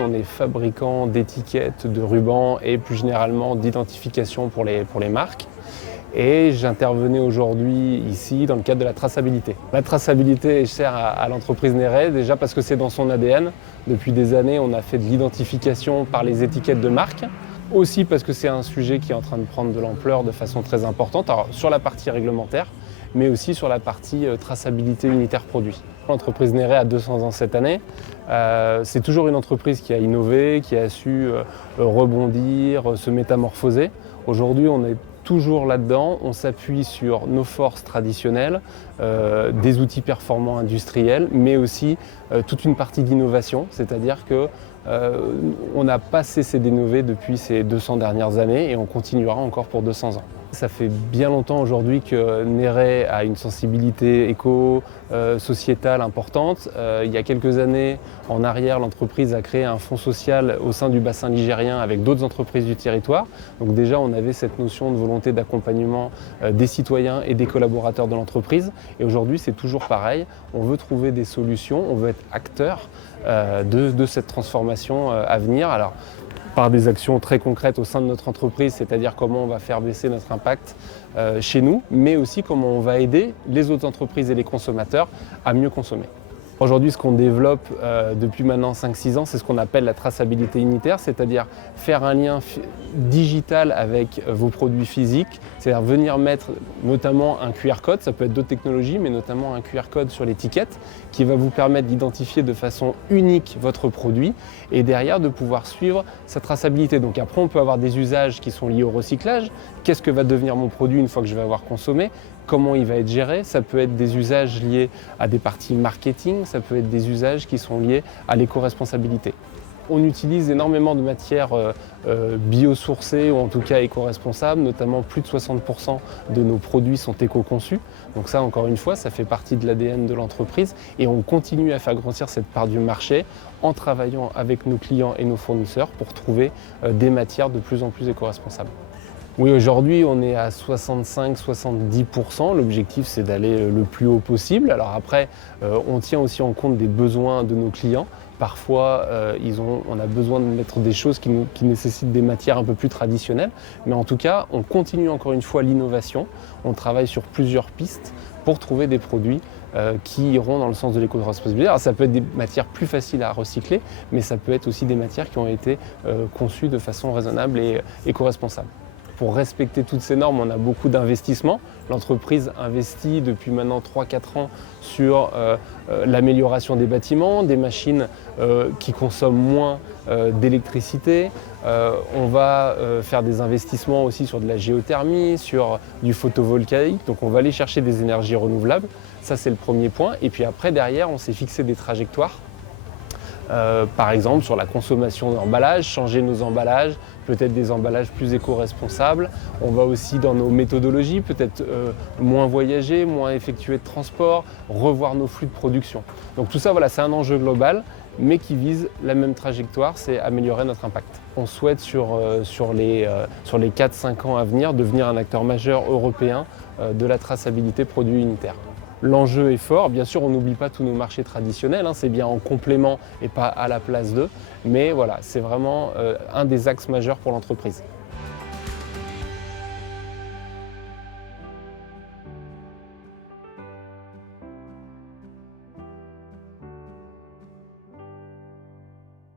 On est fabricant d'étiquettes, de rubans et plus généralement d'identification pour les marques. Et j'intervenais aujourd'hui ici dans le cadre de la traçabilité. La traçabilité est chère à l'entreprise Néret, déjà parce que c'est dans son ADN. Depuis des années, on a fait de l'identification par les étiquettes de marque. Aussi parce que c'est un sujet qui est en train de prendre de l'ampleur de façon très importante, alors sur la partie réglementaire, mais aussi sur la partie traçabilité unitaire produit. L'entreprise Néret a 200 ans cette année. C'est toujours une entreprise qui a innové, qui a su rebondir, se métamorphoser. Aujourd'hui, on est toujours là-dedans. On s'appuie sur nos forces traditionnelles, des outils performants industriels, mais aussi toute une partie d'innovation, c'est-à-dire que on n'a pas cessé d'innover depuis ces 200 dernières années et on continuera encore pour 200 ans. Ça fait bien longtemps aujourd'hui que Néret a une sensibilité éco-sociétale importante. Il y a quelques années en arrière, l'entreprise a créé un fonds social au sein du bassin ligérien avec d'autres entreprises du territoire. Donc déjà, on avait cette notion de volonté d'accompagnement des citoyens et des collaborateurs de l'entreprise. Et aujourd'hui, c'est toujours pareil. On veut trouver des solutions, on veut être acteur de cette transformation à venir. Alors, par des actions très concrètes au sein de notre entreprise, c'est-à-dire comment on va faire baisser notre impact chez nous, mais aussi comment on va aider les autres entreprises et les consommateurs à mieux consommer. Aujourd'hui, ce qu'on développe depuis maintenant 5-6 ans, c'est ce qu'on appelle la traçabilité unitaire, c'est-à-dire faire un lien digital avec vos produits physiques, c'est-à-dire venir mettre notamment un QR code, ça peut être d'autres technologies, mais notamment un QR code sur l'étiquette qui va vous permettre d'identifier de façon unique votre produit et derrière de pouvoir suivre sa traçabilité. Donc après, on peut avoir des usages qui sont liés au recyclage. Qu'est-ce que va devenir mon produit une fois que je vais avoir consommé ? Comment il va être géré? Ça peut être des usages liés à des parties marketing, ça peut être des usages qui sont liés à l'éco-responsabilité. On utilise énormément de matières biosourcées ou en tout cas éco-responsables, notamment plus de 60% de nos produits sont éco-conçus. Donc ça, encore une fois, ça fait partie de l'ADN de l'entreprise et on continue à faire grossir cette part du marché en travaillant avec nos clients et nos fournisseurs pour trouver des matières de plus en plus éco-responsables. Oui, aujourd'hui, on est à 65-70%. L'objectif, c'est d'aller le plus haut possible. Alors après, on tient aussi en compte des besoins de nos clients. Parfois, on a besoin de mettre des choses qui nécessitent des matières un peu plus traditionnelles. Mais en tout cas, on continue encore une fois l'innovation. On travaille sur plusieurs pistes pour trouver des produits qui iront dans le sens de l'éco-responsabilité. Alors ça peut être des matières plus faciles à recycler, mais ça peut être aussi des matières qui ont été conçues de façon raisonnable et éco-responsable. Pour respecter toutes ces normes, on a beaucoup d'investissements. L'entreprise investit depuis maintenant 3-4 ans sur l'amélioration des bâtiments, des machines qui consomment moins d'électricité. On va faire des investissements aussi sur de la géothermie, sur du photovoltaïque. Donc on va aller chercher des énergies renouvelables. Ça, c'est le premier point. Et puis après, derrière, on s'est fixé des trajectoires. Par exemple sur la consommation d'emballages, changer nos emballages, peut-être des emballages plus éco-responsables. On va aussi dans nos méthodologies, peut-être moins voyager, moins effectuer de transport, revoir nos flux de production. Donc tout ça, voilà, c'est un enjeu global, mais qui vise la même trajectoire, c'est améliorer notre impact. On souhaite sur les 4-5 ans à venir devenir un acteur majeur européen de la traçabilité produit unitaire. L'enjeu est fort, bien sûr on n'oublie pas tous nos marchés traditionnels, c'est bien en complément et pas à la place d'eux, mais voilà, c'est vraiment un des axes majeurs pour l'entreprise.